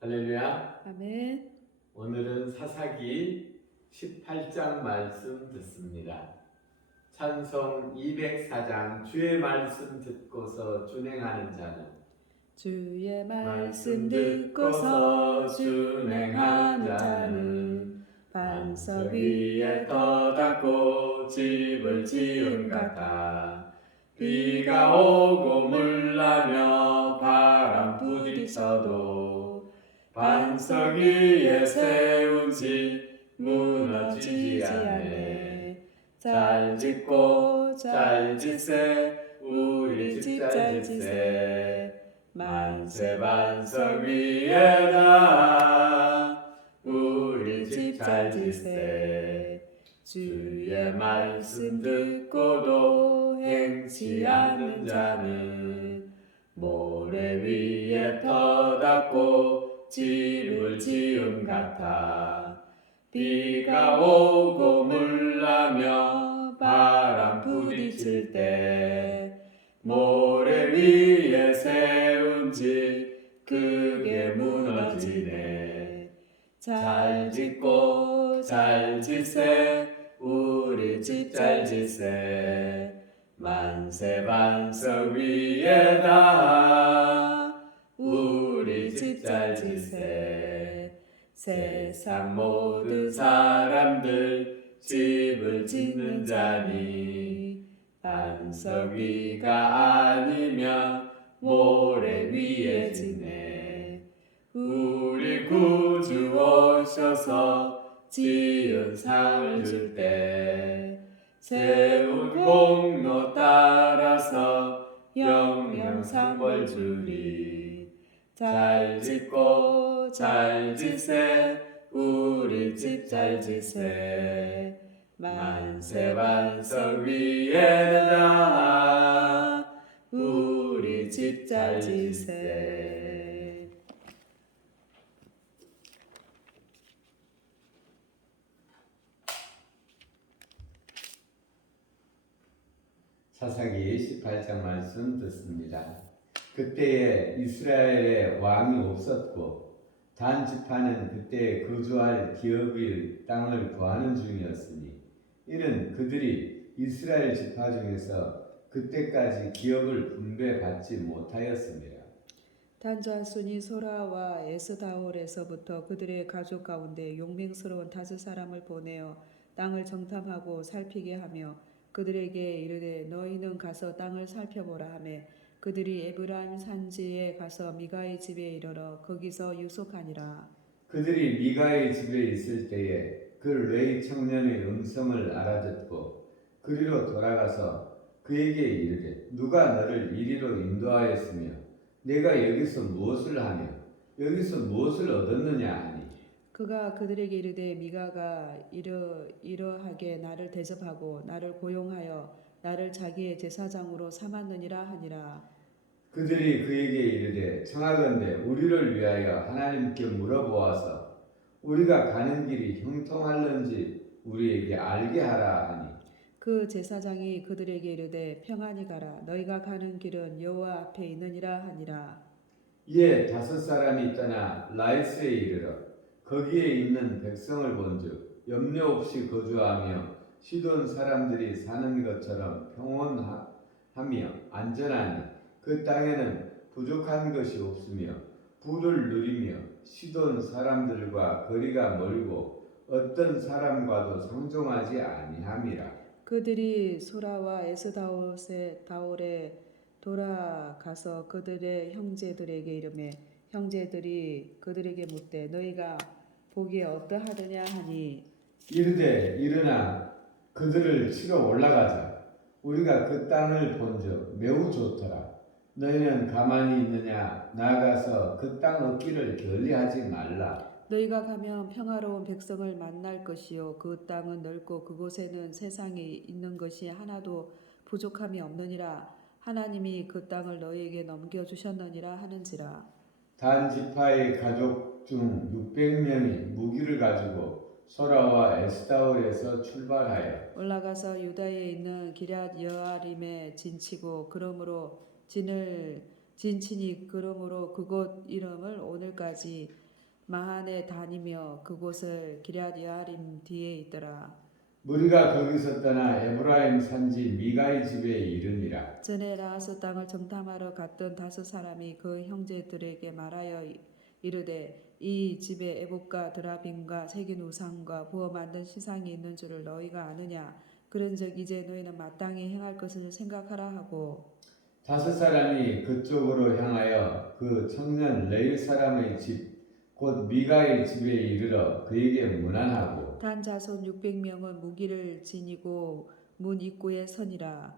할렐루야. 아멘. 오늘은 사사기 18장 말씀 듣습니다. 찬송 204장 주의 말씀 듣고서 준행하는 자는 주의 말씀 듣고서 준행하는 자는 반석 위에 터닫고 집을 지은 같아. 비가 오고 물나며 바람 부딪혀도 반석 위에 세운 집 무너지지 않네. 잘 짓고 잘 짓세 우리 집 잘 짓세 만세 반석 위에다 우리 집 잘 짓세. 주의 말씀 듣고도 행치 않는 자는 모래 위에 터닫고 집을 지은 같아. 비가 오고 물나며 바람 부딪힐 때 모래 위에 세운 집 크게 무너지네. 잘 짓고 잘 짓세 우리 집 잘 짓세 만세 반석 위에다 우리 집 잘 짓세. 세상 모든 사람들 집을 짓는 자니 반석 위가 아니면 모래 위에 짓네. 우리 구주 오셔서 지은 상을 줄 때 세운 공로 따라서 영영 상벌 주리. 잘 짓고 잘 짓세 우리 집 잘 짓세 만세 반석 위에다 우리 집 잘 짓세. 사사기 18장 말씀 듣습니다. 그때에 이스라엘에 왕이 없었고 단 지파는 그때 거주할 기업의 땅을 구하는 중이었으니 이는 그들이 이스라엘 지파 중에서 그때까지 기업을 분배받지 못하였습니다. 단 자손이 소라와 에스다올에서부터 그들의 가족 가운데 용맹스러운 5사람을 보내어 땅을 정탐하고 살피게 하며 그들에게 이르되 너희는 가서 땅을 살펴보라 하매 그들이 에브라임 산지에 가서 미가의 집에 이르러 거기서 유숙하니라. 그들이 미가의 집에 있을 때에 그 레위 청년의 음성을 알아듣고 그리로 돌아가서 그에게 이르되 누가 너를 이리로 인도하였으며 내가 여기서 무엇을 하며 여기서 무엇을 얻었느냐 하니 그가 그들에게 이르되 미가가 이러하게 나를 대접하고 나를 고용하여 나를 자기의 제사장으로 삼았느니라 하니라. 그들이 그에게 이르되 청하건대 우리를 위하여 하나님께 물어보아서 우리가 가는 길이 형통할는지 우리에게 알게 하라 하니 그 제사장이 그들에게 이르되 평안히 가라 너희가 가는 길은 여호와 앞에 있느니라 하니라. 이에 5사람이 떠나 라이스에 이르러 거기에 있는 백성을 본즉 염려 없이 거주하며 시돈 사람들이 사는 것처럼 평온하며 안전하니 그 땅에는 부족한 것이 없으며 부를 누리며 시돈 사람들과 거리가 멀고 어떤 사람과도 상종하지 아니함이라. 그들이 소라와 에스다올에 돌아가서 그들의 형제들에게 이르매 형제들이 그들에게 묻되 너희가 보기에 어떠하느냐 하니 이르되 일어나 그들을 치러 올라가자. 우리가 그 땅을 본즉 매우 좋더라. 너희는 가만히 있느냐? 나아가서 그 땅 얻기를 결리하지 말라. 너희가 가면 평화로운 백성을 만날 것이요 그 땅은 넓고 그곳에는 세상에 있는 것이 하나도 부족함이 없느니라. 하나님이 그 땅을 너희에게 넘겨주셨느니라 하는지라. 단 지파의 가족 중 600명이 무기를 가지고 소라와 에스다올에서 출발하여 올라가서 유다에 있는 기럇 여아림에 진치고 그러므로 진치니 그러므로 그곳 이름을 오늘까지 마한에 다니며 그곳을 기럇야림 뒤에 있더라. 무리가 거기서 떠나 에브라임 산지 미가의 집에 이르니라. 전에 라하스 땅을 정탐하러 갔던 5 사람이 그 형제들에게 말하여 이르되 이 집에 에봇과 드라빔과 새긴 우상과 부어 만든 시상이 있는 줄을 너희가 아느냐. 그런즉 이제 너희는 마땅히 행할 것을 생각하라 하고 5 사람이 그쪽으로 향하여 그 청년 레위 사람의 집 곧 미가의 집에 이르러 그에게 문안하고 단 자손 600명은 무기를 지니고 문 입구에 서니라.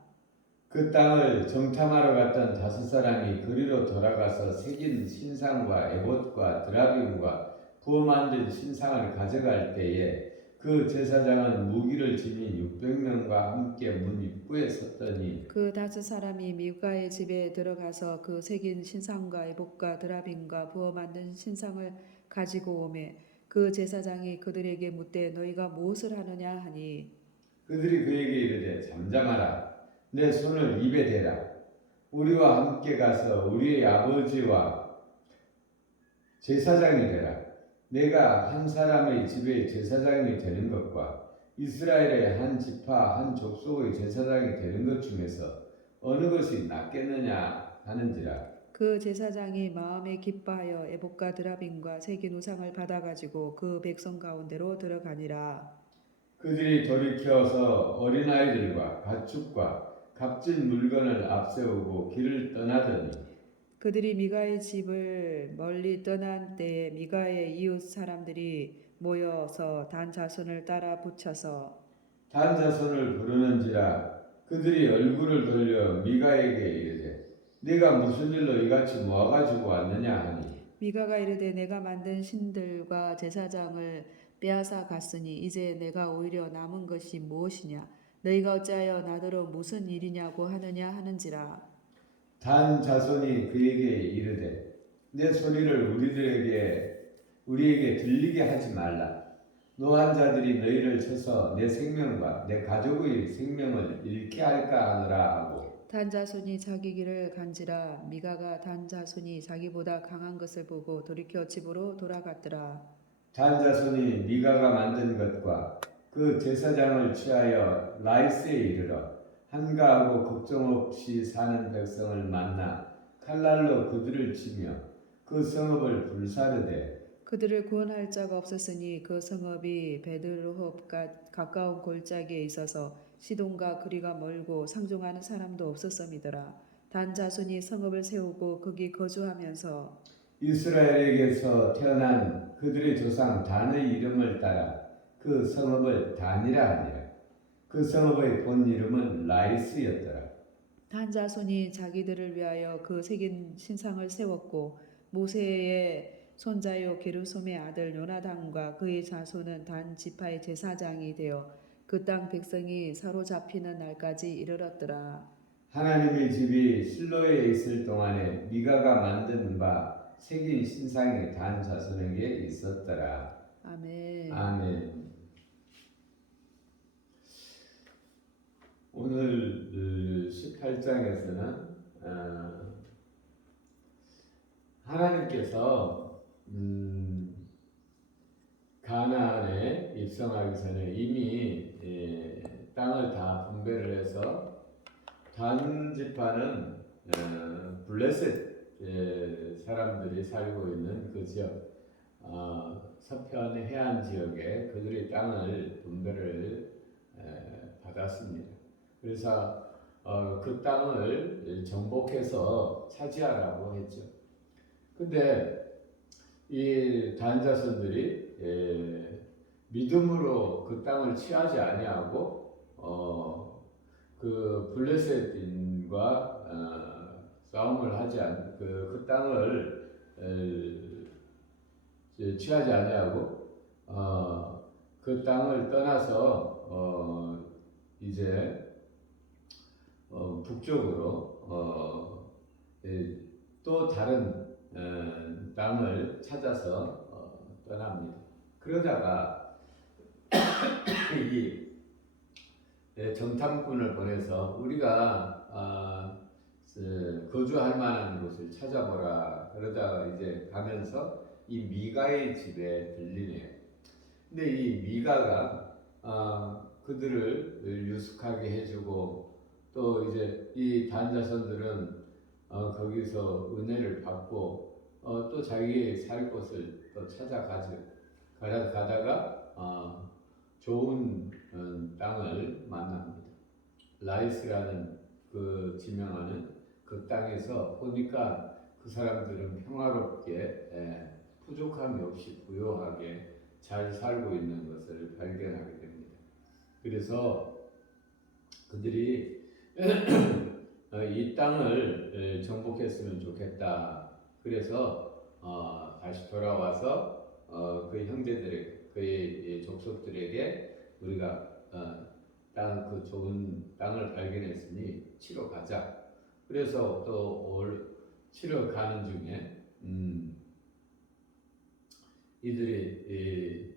그 땅을 정탐하러 갔던 5 사람이 그리로 돌아가서 새긴 신상과 에봇과 드라빔과 부어 만든 신상을 가져갈 때에 그 제사장은 무기를 지닌 600명과 함께 문 입구에 섰더니 그 5 사람이 미가의 집에 들어가서 그 새긴 신상과 에봇과 드라빔과 부어 만든 신상을 가지고 오매 그 제사장이 그들에게 묻되 너희가 무엇을 하느냐 하니 그들이 그에게 이르되 잠잠하라. 내 손을 입에 대라. 우리와 함께 가서 우리의 아버지와 제사장이 되라. 내가 한 사람의 집의 제사장이 되는 것과 이스라엘의 한 지파 한 족속의 제사장이 되는 것 중에서 어느 것이 낫겠느냐 하는지라. 그 제사장이 마음에 기뻐하여 에봇과 드라빔과 새긴 우상을 받아가지고 그 백성 가운데로 들어가니라. 그들이 돌이켜서 어린아이들과 가축과 값진 물건을 앞세우고 길을 떠나더니 그들이 미가의 집을 멀리 떠난 때에 미가의 이웃 사람들이 모여서 단 자손을 따라 붙여서 단 자손을 부르는지라. 그들이 얼굴을 돌려 미가에게 이르되 네가 무슨 일로 이같이 모아가지고 왔느냐 하니 미가가 이르되 내가 만든 신들과 제사장을 빼앗아 갔으니 이제 내가 오히려 남은 것이 무엇이냐. 너희가 어찌하여 나더러 무슨 일이냐고 하느냐 하는지라. 단 자손이 그에게 이르되 내 소리를 우리에게 들리게 하지 말라. 노한 자들이 너희를 쳐서 내 생명과 내 가족의 생명을 잃게 할까 하노라 하고 단 자손이 자기 길을 간지라. 미가가 단 자손이 자기보다 강한 것을 보고 돌이켜 집으로 돌아갔더라. 단 자손이 미가가 만든 것과 그 제사장을 취하여 라이스에 이르러 한가하고 걱정 없이 사는 백성을 만나 칼날로 그들을 치며 그 성읍을 불사르되 그들을 구원할 자가 없었으니 그 성읍이 베들호흡 가까운 골짜기에 있어서 시돈과 그리가 멀고 상종하는 사람도 없었음이더라. 단 자손이 성읍을 세우고 거기 거주하면서 이스라엘에게서 태어난 그들의 조상 단의 이름을 따라 그 성읍을 단이라 하니라. 그 성읍의 본 이름은 라이스였더라. 단 자손이 자기들을 위하여 그 새긴 신상을 세웠고 모세의 손자요 게르솜의 아들 요나단과 그의 자손은 단 지파의 제사장이 되어 그 땅 백성이 사로잡히는 날까지 이르렀더라. 하나님의 집이 실로에 있을 동안에 미가가 만든 바 새긴 신상이 단 자손에게 있었더라. 아멘. 아멘. 오늘 18장에서는 하나님께서 가나안에 입성하기 전에 이미 땅을 다 분배를 해서 단 지파는 블레셋 사람들이 살고 있는 그 지역 서편 해안 지역에 그들의 땅을 분배를 받았습니다. 그래서 그 땅을 정복해서 차지하라고 했죠. 근데 이 단자손들이 믿음으로 그 땅을 취하지 아니하고 그 블레셋인과 싸움을 하지 않 그 땅을 취하지 아니하고 그 땅을 떠나서 이제 북쪽으로 또 다른 땅을 찾아서 떠납니다. 그러다가 이 정탐꾼을 보내서 우리가 거주할 만한 곳을 찾아보라. 그러다가 이제 가면서 이 미가의 집에 들리네요. 근데 이 미가가 그들을 유숙하게 해주고 또 이제 이 단자손들은 거기서 은혜를 받고 또 자기의 살 곳을 또 가다가 좋은 땅을 만납니다. 라이스라는 그 지명하는 그 땅에서 보니까 그 사람들은 평화롭게 부족함이 없이 부요하게 잘 살고 있는 것을 발견하게 됩니다. 그래서 그들이 이 땅을 정복했으면 좋겠다. 그래서 다시 돌아와서 그 형제들에게, 그의 족속들에게 우리가 그 좋은 땅을 발견했으니 치러 가자. 그래서 또 치러 가는 중에 이들이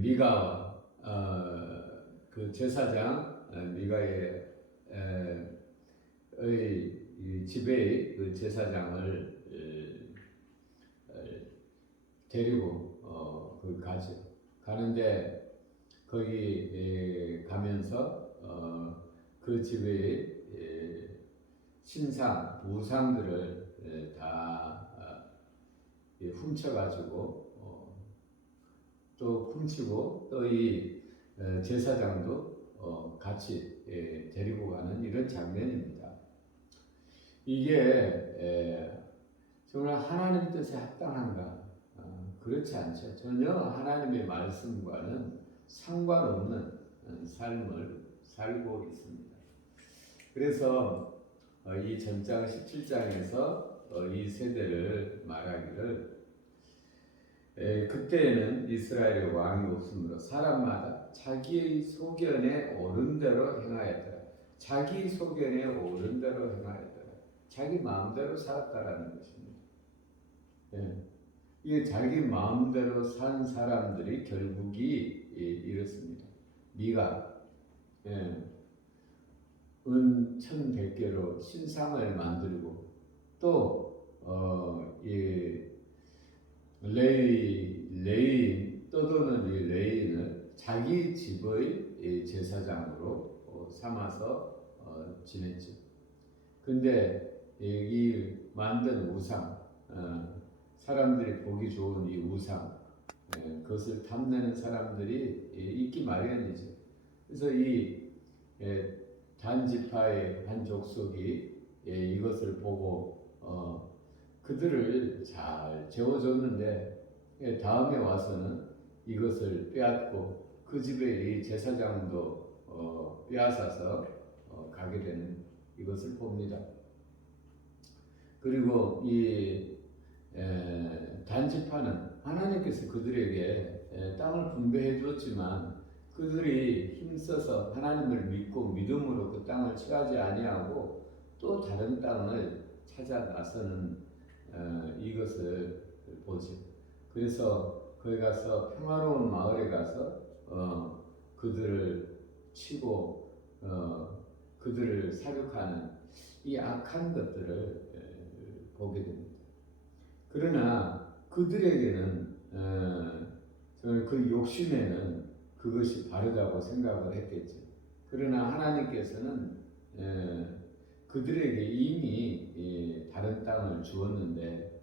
미가와 그 제사장 미가의 집의 그 제사장을 데리고 가죠. 가는데 거기 가면서 그 집의 신상, 우상들을 다 훔쳐가지고 또 훔치고 또 이 제사장도 같이 데리고 가는 이런 장면입니다. 이게 정말 하나님 뜻에 합당한가? 그렇지 않죠. 전혀 하나님의 말씀과는 상관없는 삶을 살고 있습니다. 그래서 이 전장 17장에서 이 세대를 말하기를 그때에는 이스라엘의 왕이 없으므로 사람마다 자기의 소견에 오른 대로 행하였더라. 자기 소견에 오른 대로 행하였더라. 자기 마음대로 살았다라는 것입니다. 이게 자기 마음대로 산 사람들이 결국이 이렇습니다. 미가 은 1100개로 신상을 만들고 또 레위 떠도는 이 레위는 자기 집의 제사장으로 삼아서 지냈죠. 근데 이 만든 우상, 사람들이 보기 좋은 이 우상, 그것을 탐내는 사람들이 있기 마련이죠. 그래서 이 단지파의 한 족속이 이것을 보고 그들을 잘 재워줬는데 다음에 와서는 이것을 빼앗고 그 집의 이 제사장도 빼앗아서 가게 되는 이것을 봅니다. 그리고 이 단지파는 하나님께서 그들에게 땅을 분배해 줬지만 그들이 힘써서 하나님을 믿고 믿음으로 그 땅을 취하지 아니하고 또 다른 땅을 찾아 나서는 이것을 보죠. 그래서 거기 가서 평화로운 마을에 가서 그들을 치고 그들을 사육하는 이 악한 것들을 보게 됩니다. 그러나 그들에게는 저는 그 욕심에는 그것이 바르다고 생각을 했겠죠. 그러나 하나님께서는 그들에게 이미 다른 땅을 주었는데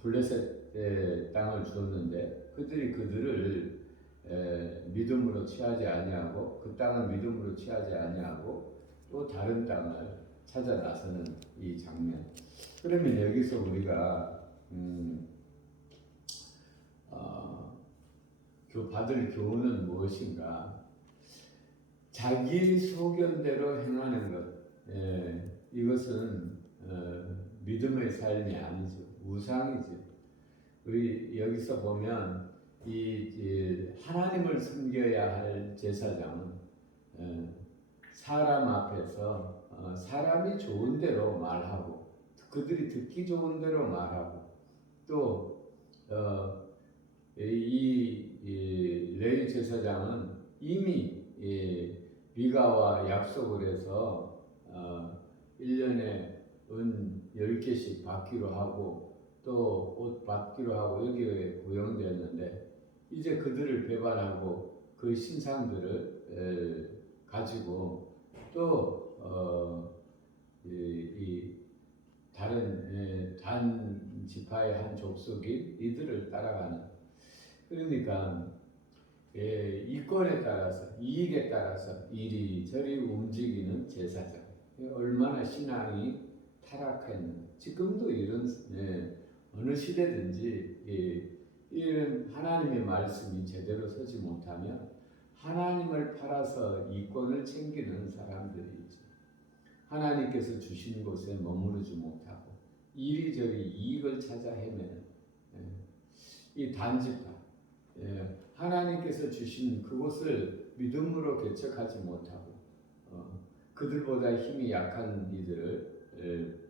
블레셋 땅을 주었는데 그들을 믿음으로 취하지 아니하고 그 땅을 믿음으로 취하지 아니하고 또 다른 땅을 찾아 나서는 이 장면. 그러면 여기서 우리가 받을 교훈은 무엇인가? 자기 소견대로 행하는 것, 이것은 믿음의 삶이 아니죠. 우상이죠. 우리 여기서 보면 이 하나님을 섬겨야 할 제사장은 사람 앞에서 사람이 좋은 대로 말하고 그들이 듣기 좋은 대로 말하고 또 이 레위 제사장은 이미 미가와 약속을 해서 1년에 은 10개씩 받기로 하고 또 옷 받기로 하고 여기에 고용되었는데 이제 그들을 배반하고 그 신상들을 가지고 또 이 다른 단 지파의 한 족속이 이들을 따라가는 그러니까 이권에 따라서 이익에 따라서 이리저리 움직이는 제사장 얼마나 신앙이 타락했는가 지금도 이런 어느 시대든지 이런 하나님의 말씀이 제대로 서지 못하면 하나님을 팔아서 이권을 챙기는 사람들이 있죠. 하나님께서 주신 곳에 머무르지 못하고 이리저리 이익을 찾아 헤매는 이 단지파 하나님께서 주신 그곳을 믿음으로 개척하지 못하고 그들보다 힘이 약한 이들을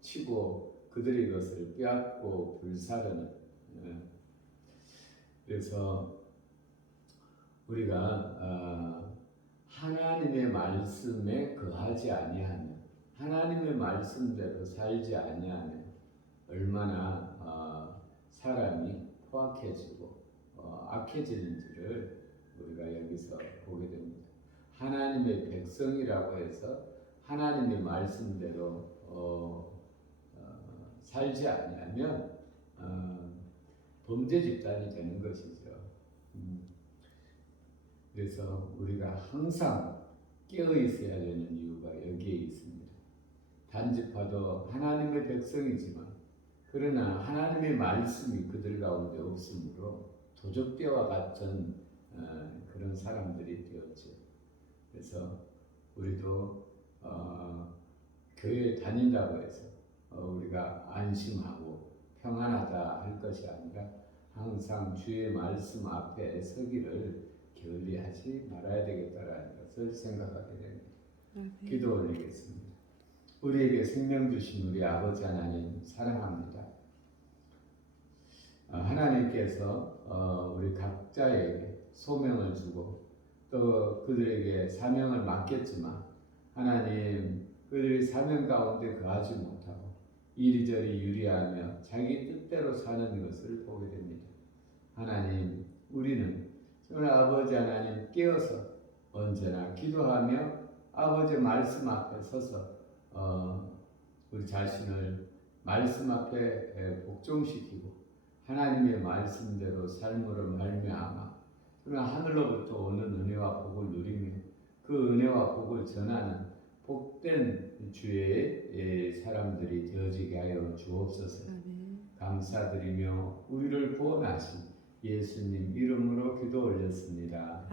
치고 그들의 것을 빼앗고 불사르는 그래서 우리가 하나님의 말씀에 거하지 아니하면 하나님의 말씀대로 살지 아니하면 얼마나 사람이 포악해지고 악해지는지를 우리가 여기서 보게 됩니다. 하나님의 백성이라고 해서 하나님의 말씀대로 살지 아니하면 범죄 집단이 되는 것이죠. 그래서 우리가 항상 깨어 있어야 되는 이유가 여기에 있습니다. 단지파도 하나님의 백성이지만 그러나 하나님의 말씀이 그들 가운데 없으므로 도적대와 같은 그런 사람들이 되었죠. 그래서 우리도 교회에 다닌다고 해서 우리가 안심하고 평안하다 할 것이 아니라 항상 주의 말씀 앞에 서기를 게을리하지 말아야 되겠다라는 것을 생각하게 됩니다. 기도 올리겠습니다. 우리에게 생명 주신 우리 아버지 하나님 사랑합니다. 하나님께서 우리 각자에게 소명을 주고 또 그들에게 사명을 맡겼지만 하나님 그들이 사명 가운데 거하지 못하고 이리저리 유리하며 자기 뜻대로 사는 것을 보게 됩니다. 하나님 우리는 오늘 아버지 하나님 깨어서 언제나 기도하며 아버지 말씀 앞에 서서 우리 자신을 말씀 앞에 복종시키고 하나님의 말씀대로 삶으로 말미암아 그러나 하늘로부터 오는 은혜와 복을 누리며 그 은혜와 복을 전하는 복된 주의 사람들이 되어지게 하여 주옵소서. 감사드리며 우리를 구원하신 예수님 이름으로 기도 올렸습니다.